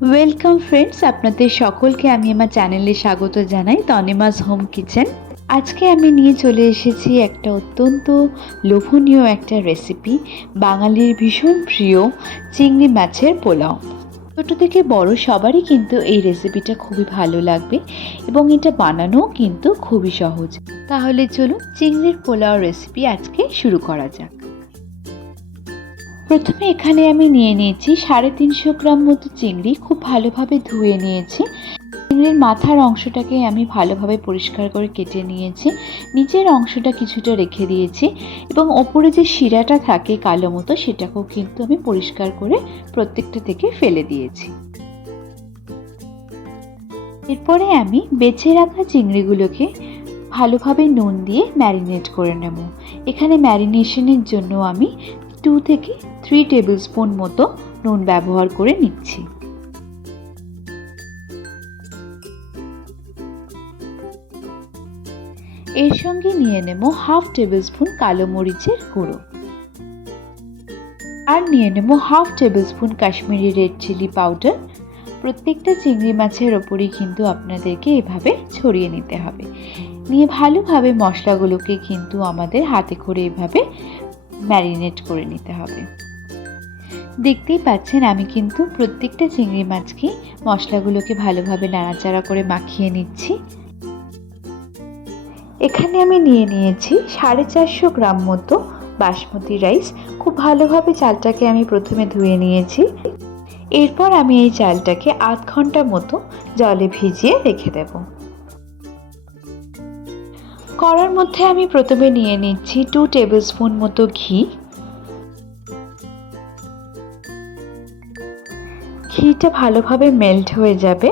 Welcome friends আপনাদের সকলকে আমি আমার চ্যানেলে স্বাগত জানাই তনিমাস হোম কিচেন আজকে আমি নিয়ে চলে এসেছি একটা অত্যন্ত লোভনীয় একটা রেসিপি বাঙালির ভীষণ প্রিয় চিংড়ি মাছের পোলাও। ছোটো থেকে বড় সবারই কিন্তু এই রেসিপিটা খুবই ভালো লাগবে এবং এটা বানানোও কিন্তু খুবই সহজ। তাহলে চলুন চিংড়ির পোলাও রেসিপি আজকে শুরু করা যাক। প্রথমে এখানে আমি নিয়ে নিয়েছি সাড়ে তিনশো গ্রাম মতো চিংড়ি, খুব ভালোভাবে ধুয়ে নিয়েছি। চিংড়ির মাথার অংশটাকে আমি ভালোভাবে পরিষ্কার করে কেটে নিয়েছি। নিচের অংশটা কিছুটা রেখে দিয়েছি এবং ওপরে যে শিরাটা থাকে কালো মতো, সেটাকেও কিন্তু আমি পরিষ্কার করে প্রত্যেকটা থেকে ফেলে দিয়েছি। এরপরে আমি বেছে রাখা চিংড়িগুলোকে ভালোভাবে নুন দিয়ে ম্যারিনেট করে নেব। এখানে ম্যারিনেশনের জন্য আমি টু থেকে থ্রি টেবিল স্পুন মতো নুন ব্যবহার করে নিচ্ছি। এর সঙ্গে নিয়ে নেব হাফ টেবিল স্পুন কালো মরিচের গুঁড়ো। আর নিয়ে নেব half tablespoon Kashmiri red chilli powder প্রত্যেকটা চিংড়ি মাছের ওপরই কিন্তু আপনাদেরকে এভাবে ছড়িয়ে নিতে হবে। নিয়ে ভালোভাবে মশলাগুলোকে কিন্তু আমাদের হাতে করে এভাবে ম্যারিনেট করে নিতে হবে। দেখতেই পাচ্ছেন, আমি কিন্তু প্রত্যেকটা চিংড়ি মাছকে মশলাগুলোকে ভালোভাবে নাড়াচাড়া করে মাখিয়ে নিচ্ছি। এখানে আমি নিয়ে নিয়েছি সাড়ে চারশো গ্রাম মতো বাসমতি রাইস। খুব ভালোভাবে চালটাকে আমি প্রথমে ধুয়ে নিয়েছি। এরপর আমি এই চালটাকে আধ ঘণ্টা মতো জলে ভিজিয়ে রেখে দেব। কড়ার মধ্যে আমি প্রথমে নিয়ে নিচ্ছি টু টেবিল স্পুন মতো ঘি। ঘিটা ভালোভাবে মেল্ট হয়ে যাবে।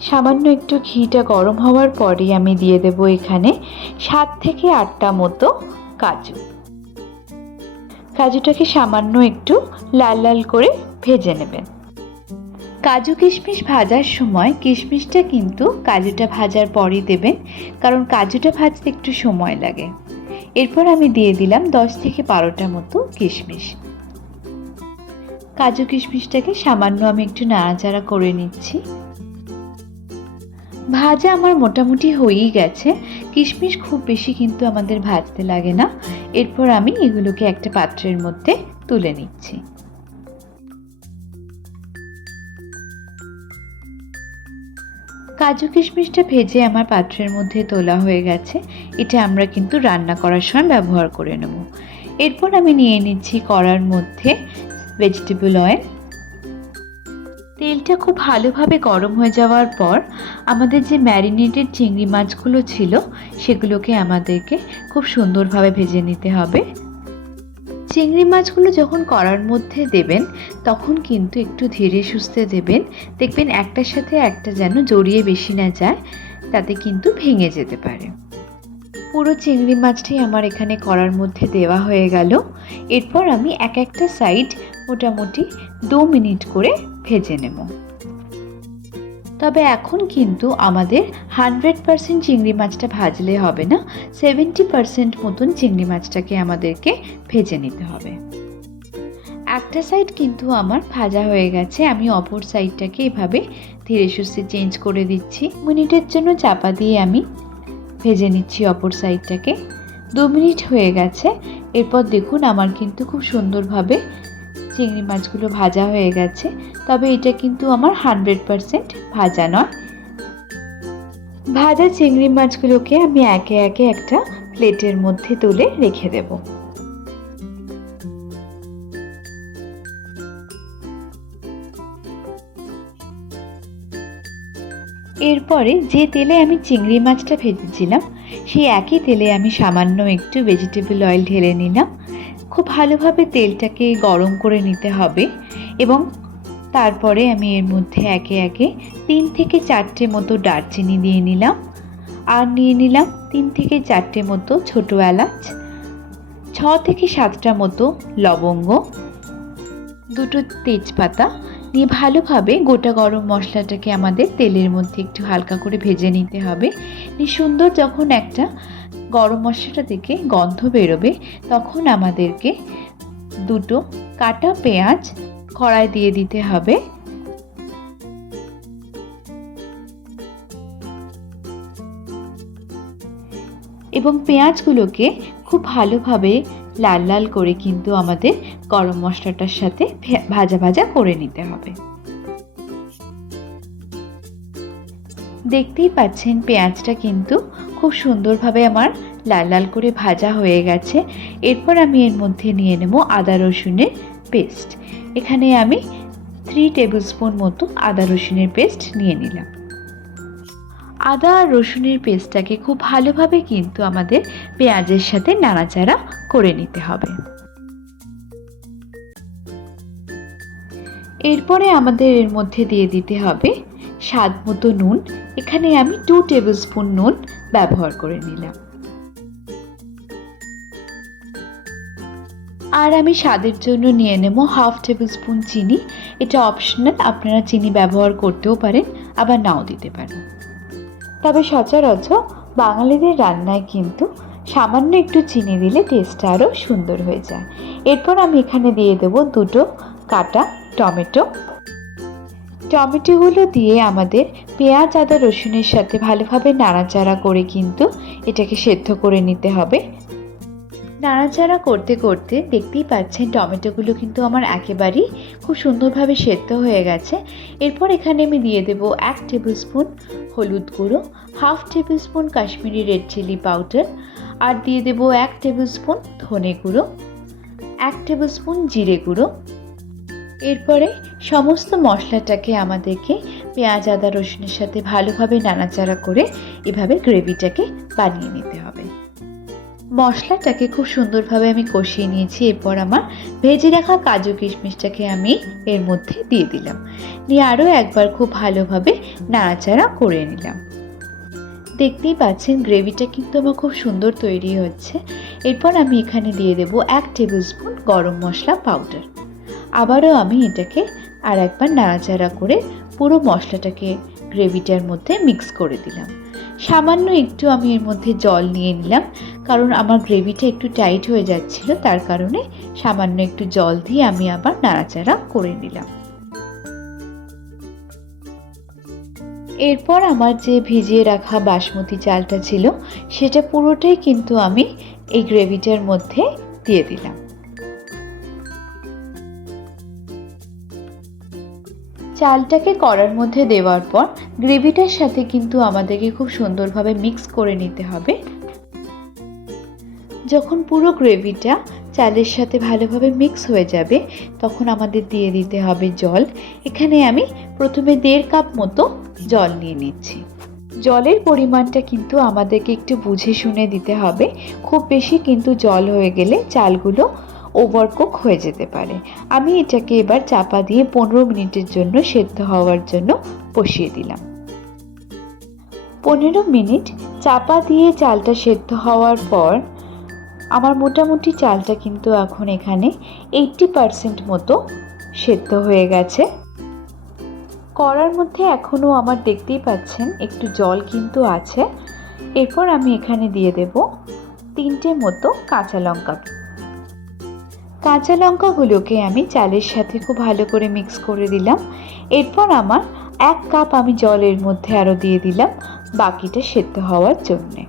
সামান্য একটু ঘিটা গরম হওয়ার পরই আমি দিয়ে দেব এখানে সাত থেকে আটটা মতো কাজু। কাজুটাকে সামান্য একটু লাল লাল করে ভেজে নেবেন। কাজু কিশমিশ ভাজার সময় কিশমিশটা কিন্তু কাজুটা ভাজার পরই দেবেন, কারণ কাজুটা ভাজতে একটু সময় লাগে। এরপর আমি দিয়ে দিলাম দশ থেকে বারোটা মতো কিশমিশ। কাজু কিশমিশটাকে সামান্য আমি একটু নাড়াচাড়া করে নিচ্ছি। ভাজা আমার মোটামুটি হয়েই গেছে। কিশমিশ খুব বেশি কিন্তু আমাদের ভাজতে লাগে না। এরপর আমি এগুলোকে একটা পাত্রের মধ্যে তুলে নিচ্ছি। কাজু কিশমিশটা ভেজে আমার পাত্রের মধ্যে তোলা হয়ে গেছে। এটা আমরা কিন্তু রান্না করার সময় ব্যবহার করে নেব। এরপর আমি নিয়ে নিচ্ছি কড়ার মধ্যে ভেজিটেবল অয়েল তেলটা খুব ভালোভাবে গরম হয়ে যাওয়ার পর আমাদের যে ম্যারিনেটেড চিংড়ি মাছগুলো ছিল, সেগুলোকে আমাদেরকে খুব সুন্দরভাবে ভেজে নিতে হবে। চিংড়ি মাছগুলো যখন কড়ার মধ্যে দেবেন, তখন কিন্তু একটু ধীরে সুস্থে দেবেন। দেখবেন একটার সাথে একটা যেন জড়িয়ে বেশি না যায়, তাতে কিন্তু ভেঙে যেতে পারে। পুরো চিংড়ি মাছটি আমার এখানে কড়ার মধ্যে দেওয়া হয়ে গেল। এরপর আমি এক একটা সাইড মোটামুটি দু মিনিট করে ভেজে নেব। তবে এখন কিন্তু আমাদের হান্ড্রেড পারসেন্ট চিংড়ি মাছটা ভাজলে হবে না, সেভেন্টি পারসেন্ট মতন চিংড়ি মাছটাকে আমাদেরকে ভেজে নিতে হবে। একটা সাইড কিন্তু আমার ভাজা হয়ে গেছে, আমি অপর সাইডটাকে এভাবে ধীরে সুস্থে চেঞ্জ করে দিচ্ছি। মিনিটের জন্য চাপা দিয়ে আমি ভেজে নিচ্ছি অপর সাইডটাকে দু মিনিট হয়ে গেছে, এরপর দেখুন আমার কিন্তু খুব সুন্দরভাবে চিংড়ি মাছগুলো ভাজা হয়ে গেছে, তবে এটা কিন্তু আমার হান্ড্রেড পারসেন্ট ভাজা নয়। ভাজা চিংড়ি মাছগুলোকে আমি একে একে একটা প্লেটের মধ্যে তুলে রেখে দেব। এরপরে যে তেলে আমি চিংড়ি মাছটা ভেজেছিলাম, সেই একই তেলে আমি সামান্য একটু ভেজিটেবল অয়েল ঢেলে নিলাম। খুব ভালোভাবে তেলটাকে গরম করে নিতে হবে এবং তারপরে আমি এর মধ্যে একে একে তিন থেকে চারটে মতো দারচিনি দিয়ে নিলাম। আর নিয়ে নিলাম তিন থেকে চারটে মতো ছোটো এলাচ, ছ থেকে সাতটা মতো লবঙ্গ, দুটো তেজপাতা নিয়ে ভালোভাবে গোটা গরম মশলাটাকে আমাদের তেলের মধ্যে একটু হালকা করে ভেজে নিতে হবে। নিয়ে সুন্দর যখন একটা গরম মশলাটা থেকে গন্ধ বেরোবে, তখন আমাদেরকে দুটো কাটা পেঁয়াজ কড়াই দিয়ে দিতে হবে। এবং পেঁয়াজগুলোকে খুব ভালোভাবে লাল লাল করে কিন্তু আমাদের গরম মশলাটার সাথে ভাজা ভাজা করে নিতে হবে। দেখতেই পাচ্ছেন পেঁয়াজটা কিন্তু খুব সুন্দরভাবে আমার লাল লাল করে ভাজা হয়ে গেছে। এরপর আমি এর মধ্যে নিয়ে নেব আদা রসুনের পেস্ট। এখানে আমি থ্রি টেবিল স্পুন মতো আদা রসুনের পেস্ট নিয়ে নিলাম। আদা আর রসুনের পেস্টটাকে খুব ভালোভাবে কিন্তু আমাদের পেঁয়াজের সাথে নাড়াচাড়া করে নিতে হবে। এরপরে আমাদের এর মধ্যে দিয়ে দিতে হবে স্বাদ মতো নুন, এখানে আমি টু টেবিল স্পুন নুন ব্যবহার করে নিলাম। আর আমি স্বাদের জন্য নিয়ে নেব হাফ টেবিল স্পুন চিনি। এটা অপশনাল আপনারা চিনি ব্যবহার করতেও পারেন, আবার নাও দিতে পারেন। তবে সচরাচর বাঙালিদের রান্নায় কিন্তু সামান্য একটু চিনি দিলে টেস্টটা আরও সুন্দর হয়ে যায়। এরপর আমি এখানে দিয়ে দেব দুটো কাটা টমেটো। টমেটোগুলো দিয়ে আমাদের পেঁয়াজ, আদা, রসুনের সাথে ভালোভাবে নাড়াচাড়া করে কিন্তু এটাকে সেদ্ধ করে নিতে হবে। নাড়াচাড়া করতে করতে দেখতেই পাচ্ছেন টমেটোগুলো কিন্তু আমার একেবারেই খুব সুন্দরভাবে সেদ্ধ হয়ে গেছে। এরপর এখানে আমি দিয়ে দেব এক টেবিল স্পুন হলুদ গুঁড়ো, half tablespoon Kashmiri red chilli powder আর দিয়ে দেব এক টেবিল স্পুন ধনে গুঁড়ো, এক টেবিল স্পুন জিরে গুঁড়ো এরপরে সমস্ত মশলাটাকে আমাদেরকে পেঁয়াজ, আদা, রসুনের সাথে ভালোভাবে নাড়াচাড়া করে এভাবে গ্রেভিটাকে বানিয়ে নিতে হবে। মশলাটাকে খুব সুন্দরভাবে আমি কষিয়ে নিয়েছি। এরপর আমার ভেজে রাখা কাজু কিশমিশটাকে আমি এর মধ্যে দিয়ে দিলাম। নিয়ে আরও একবার খুব ভালোভাবে নাড়াচাড়া করে নিলাম। দেখতেই পাচ্ছেন, গ্রেভিটা কিন্তু আমার খুব সুন্দর তৈরি হচ্ছে। এরপর আমি এখানে দিয়ে দেব এক টেবিল স্পুন গরম মশলা পাউডার। আবারও আমি এটাকে আর একবার নাড়াচাড়া করে পুরো মশলাটাকে গ্রেভিটার মধ্যে মিক্স করে দিলাম। সামান্য একটু আমি এর মধ্যে জল নিয়ে নিলাম, কারণ আমার গ্রেভিটা একটু টাইট হয়ে যাচ্ছিল, তার কারণে সামান্য একটু জল দিয়ে আমি আবার নাড়াচাড়া করে নিলাম। এরপর আমার যে ভিজিয়ে রাখা বাসমতি চালটা ছিল, সেটা পুরোটাই কিন্তু আমি এই গ্রেভিটার মধ্যে দিয়ে দিলাম। চালটাকে কড়ার মধ্যে দেওয়ার পর গ্রেভিটার সাথে কিন্তু আমাদেরকে খুব সুন্দরভাবে মিক্স করে নিতে হবে। যখন পুরো গ্রেভিটা চালের সাথে ভালোভাবে মিক্স হয়ে যাবে, তখন আমাদের দিয়ে দিতে হবে জল। এখানে আমি প্রথমে দেড় কাপ মতো জল নিয়ে নিচ্ছি। জলের পরিমাণটা কিন্তু আমাদেরকে একটু বুঝে শুনে দিতে হবে। খুব বেশি কিন্তু জল হয়ে গেলে চালগুলো ওভারকুক হয়ে যেতে পারে। আমি এটাকে এবার চাপা দিয়ে পনেরো মিনিটের জন্য সেদ্ধ হওয়ার জন্য বসিয়ে দিলাম। পনেরো মিনিট চাপা দিয়ে চালটা সেদ্ধ হওয়ার পর আমার মোটামুটি চালটা কিন্তু এখন এখানে এইটটি পারসেন্ট মতো সেদ্ধ হয়ে গেছে। করার মধ্যে এখনও আমার দেখতেই পাচ্ছেন একটু জল কিন্তু আছে। এরপর আমি এখানে দিয়ে দেব তিনটে মতো কাঁচা লঙ্কা কাঁচা লঙ্কাগুলোকে আমি চালের সাথে খুব ভালো করে মিক্স করে দিলাম। এরপর আমার এক কাপ আমি জলের মধ্যে আরও দিয়ে দিলাম বাকিটা সেদ্ধ হওয়ার জন্যে।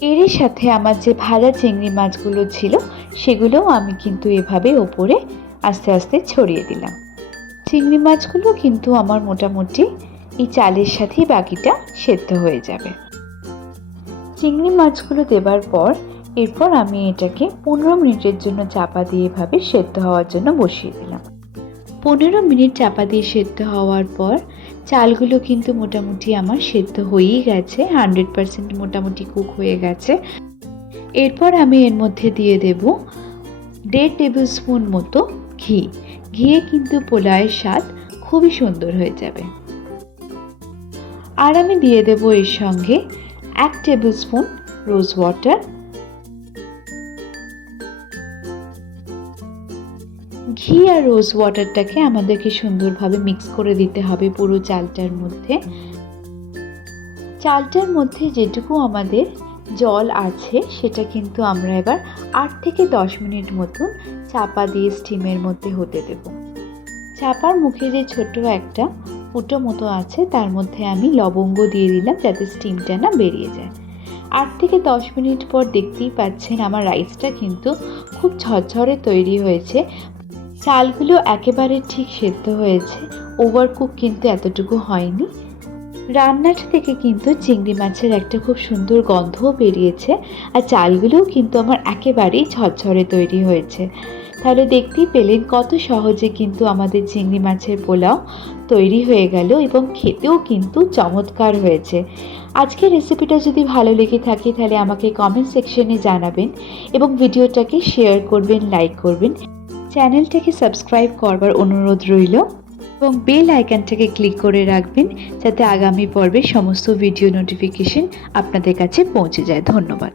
এরই সাথে আমার যে ভাজা চিংড়ি মাছগুলো ছিল, সেগুলোও আমি কিন্তু এভাবে ওপরে আস্তে আস্তে ছড়িয়ে দিলাম। চিংড়ি মাছগুলো কিন্তু আমার মোটামুটি এই চালের সাথেই বাকিটা সেদ্ধ হয়ে যাবে। চিংড়ি মাছগুলো দেবার পর এরপর আমি এটাকে পনেরো মিনিটের জন্য চাপা দিয়ে এভাবে সেদ্ধ হওয়ার জন্য বসিয়ে দিলাম। পনেরো মিনিট চাপা দিয়ে সেদ্ধ হওয়ার পর চালগুলো কিন্তু মোটামুটি আমার সেদ্ধ হয়েই গেছে, হান্ড্রেড পারসেন্ট মোটামুটি কুক হয়ে গেছে। এরপর আমি এর মধ্যে দিয়ে দেব দেড় টেবিল স্পুন মতো ঘি। ঘিয়ে কিন্তু পোলাওয়ের স্বাদ খুবই সুন্দর হয়ে যাবে। আর আমি দিয়ে দেব এর সঙ্গে এক টেবিল স্পুন রোজ ওয়াটার। ঘি আর রোজ ওয়াটারটাকে আমাদেরকে সুন্দরভাবে মিক্স করে দিতে হবে পুরো চালটার মধ্যে। চালটার মধ্যে যেটুকু আমাদের জল আছে, সেটা কিন্তু আমরা এবার আট থেকে দশ মিনিট মতন চাপা দিয়ে স্টিমের মধ্যে হতে দেব। চাপার মুখে যে ছোট একটা ফুটো মতো আছে, তার মধ্যে আমি লবঙ্গ দিয়ে দিলাম যাতে স্টিমটা না বেরিয়ে যায়। আট থেকে দশ মিনিট পর দেখতেই পাচ্ছেন আমার রাইসটা কিন্তু খুব ঝরঝরে তৈরি হয়েছে। চালগুলো একেবারে ঠিক সেদ্ধ হয়েছে। ওভারকুক কিন্তু এতটুকু হয়নি। রান্নাটা থেকে কিন্তু চিংড়ি মাছের একটা খুব সুন্দর গন্ধও বেরিয়েছে আর চালগুলোও কিন্তু আমার একেবারেই ঝরঝরে তৈরি হয়েছে। তাহলে দেখতেই পেলেন কত সহজে কিন্তু আমাদের চিংড়ি মাছের পোলাও তৈরি হয়ে গেল এবং খেতেও কিন্তু চমৎকার হয়েছে। আজকের রেসিপিটা যদি ভালো লেগে থাকে তাহলে আমাকে কমেন্ট সেকশনে জানাবেন এবং ভিডিওটাকে শেয়ার করবেন লাইক করবেন। চ্যানেলটাকে সাবস্ক্রাইব করবার অনুরোধ রইল এবং বেল আইকনটাকে ক্লিক করে রাখবেন যাতে আগামী পর্বে সমস্ত ভিডিও নোটিফিকেশন আপনাদের কাছে পৌঁছে যায়। ধন্যবাদ।